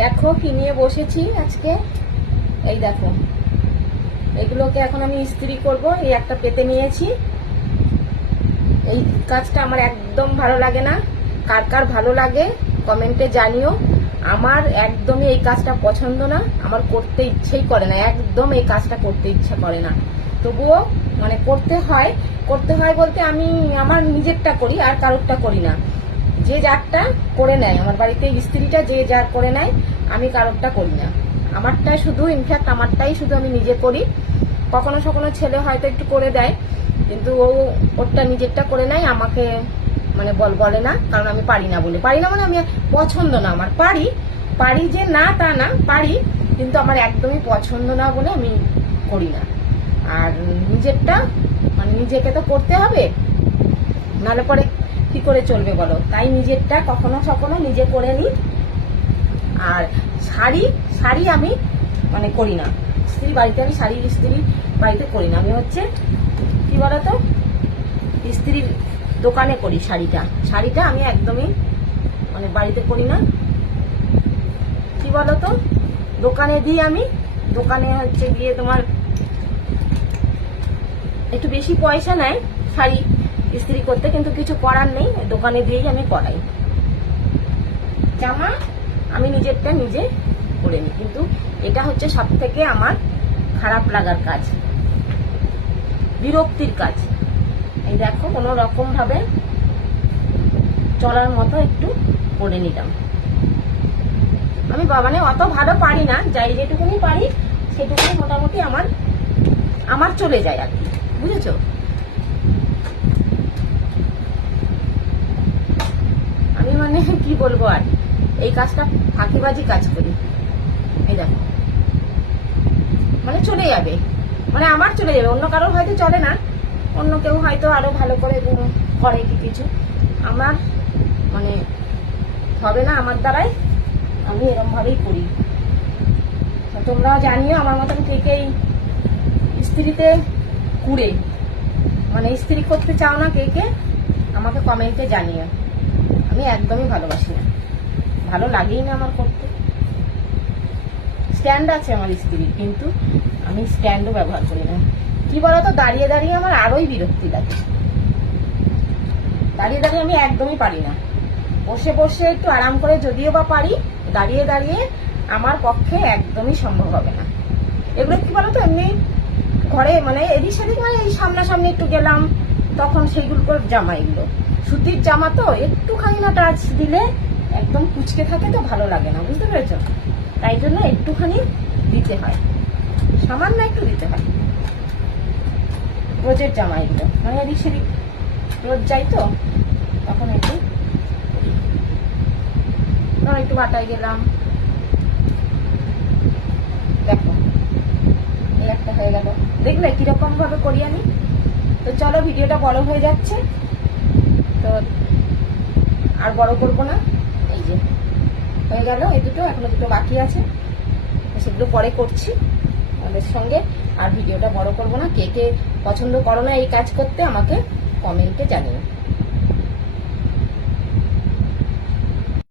দেখো কি নিয়ে বসেছি আজকে। এই দেখো, এগুলোকে এখন আমি ইস্ত্রি করব। এই একটা পেতে নিয়েছি। এই কাজটা আমার একদম ভালো লাগে না। কার কার ভালো লাগে কমেন্টে জানিও। আমার একদমই এই কাজটা পছন্দ না, আমার করতে ইচ্ছেই করে না, একদম এই কাজটা করতে ইচ্ছা করে না। তবুও মানে করতে হয় বলতে আমি আমার নিজেরটা করি, আর কারোরটা করি না। যে যারটা করে নেয়, আমার বাড়িতে ইস্ত্রিটা যে যার করে নেয়, আমি কারোরটা করি না। আমারটাই শুধু, ইনফ্যাক্ট আমারটাই শুধু আমি নিজে করি। কখনো কখনো ছেলে হয়তো একটু করে দেয়, কিন্তু ওরটা নিজেরটা করে নেয়, আমাকে মানে বলে না, কারণ আমি পারি না বলে। পারি না মানে আমি পছন্দ না আমার। পারি যে না তা না, পারি, কিন্তু আমার একদমই পছন্দ না বলে আমি করি না। আর নিজেরটা মানে নিজেকে তো করতে হবে, নাহলে পরে কি করে চলবে বলো। তাই নিজেরটা কখনো কখনো নিজে করে নিই। আর শাড়ি আমি মানে করি না ইস্ত্রি বাড়িতে, আমি শাড়ির ইস্ত্রি বাড়িতে করি না। আমি হচ্ছে কি বলতো, ইস্ত্রির দোকানে করি শাড়িটা আমি একদমই মানে বাড়িতে করি না। কি বলতো, দোকানে দিই আমি। দোকানে হচ্ছে গিয়ে তোমার একটু বেশি পয়সা নেয় শাড়ি ইস্ত্রি করতে, কিন্তু কিছু করার নেই, দোকানে দিয়েই আমি করাই। জামা আমি নিজেরটা নিজে করে নিই, কিন্তু এটা হচ্ছে সব থেকে আমার খারাপ লাগার কাজ, বিরক্তির কাজ। এই দেখো, কোনো রকম ভাবে চলার মতো একটু করে নিলাম। আমি মানে অত ভালো পারি না, যাই যেটুকুনি পারি সেটুকুনি মোটামুটি আমার চলে যায় আর কি, বুঝেছো। আমি মানে কি বলবো আর, এই কাজটা ফাঁকিবাজি কাজ করি। এই দেখো, মানে চলে যাবে, মানে আমার চলে যাবে, অন্য কারোর হয়তো চলে না, অন্য কেউ হয়তো আরো ভালো করে করে কি কিছু, আমার মানে হবে না আমার দ্বারাই। আমি এরকম ভাবেই করি। তোমরাও জানিও আমার মতন কে কে ইস্ত্রিতে কুড়ে মানে ইস্ত্রি করতে চাও না, কে কে আমাকে কমেন্টে জানিও। আমি একদমই ভালোবাসি না, ভালো লাগেই না আমার করতে। স্ট্যান্ড আছে আমার ইস্ত্রির, কিন্তু আমি স্ট্যান্ডও ব্যবহার করি না। কি বলতো, দাঁড়িয়ে দাঁড়িয়ে আমার আরোই বিরক্তি লাগে। দাঁড়িয়ে দাঁড়িয়ে আমি একদমই পারি না। বসে বসে একটু আরাম করে যদিও বা পারি, দাঁড়িয়ে দাঁড়িয়ে আমার পক্ষে একদমই সম্ভব হবে না। এগুলো কি বলতো, এমনি ঘরে মানে এদিক সেদিক, মানে এই সামনাসামনি একটু গেলাম, তখন সেইগুলো করে জামা, এগুলো সুতির জামা তো একটুখানি না টাচ দিলে একদম কুচকে থাকে, তো ভালো লাগে না, বুঝতে পেরেছ। তাই জন্য একটুখানি দিতে হয়, সামান্য একটু দিতে হয়। রোজের জামা এগুলো, মানে এদিক সেদিক রোজ যাই তো, তখন একটু একটু বাটায় গেলাম। দেখো, এই একটা হয়ে গেল, দেখলে কিরকম ভাবে করি আমি। তো চলো, ভিডিওটা বড় হয়ে যাচ্ছে, তো আর বড় করবো না। এই যে হয়ে গেল, এই দুটো, এখনো দুটো বাকি আছে, সেগুলো পরে করছি আমাদের সঙ্গে। আর ভিডিওটা বড় করবো না। কে কে পছন্দ করো না এই কাজ করতে, আমাকে কমেন্টে জানিও।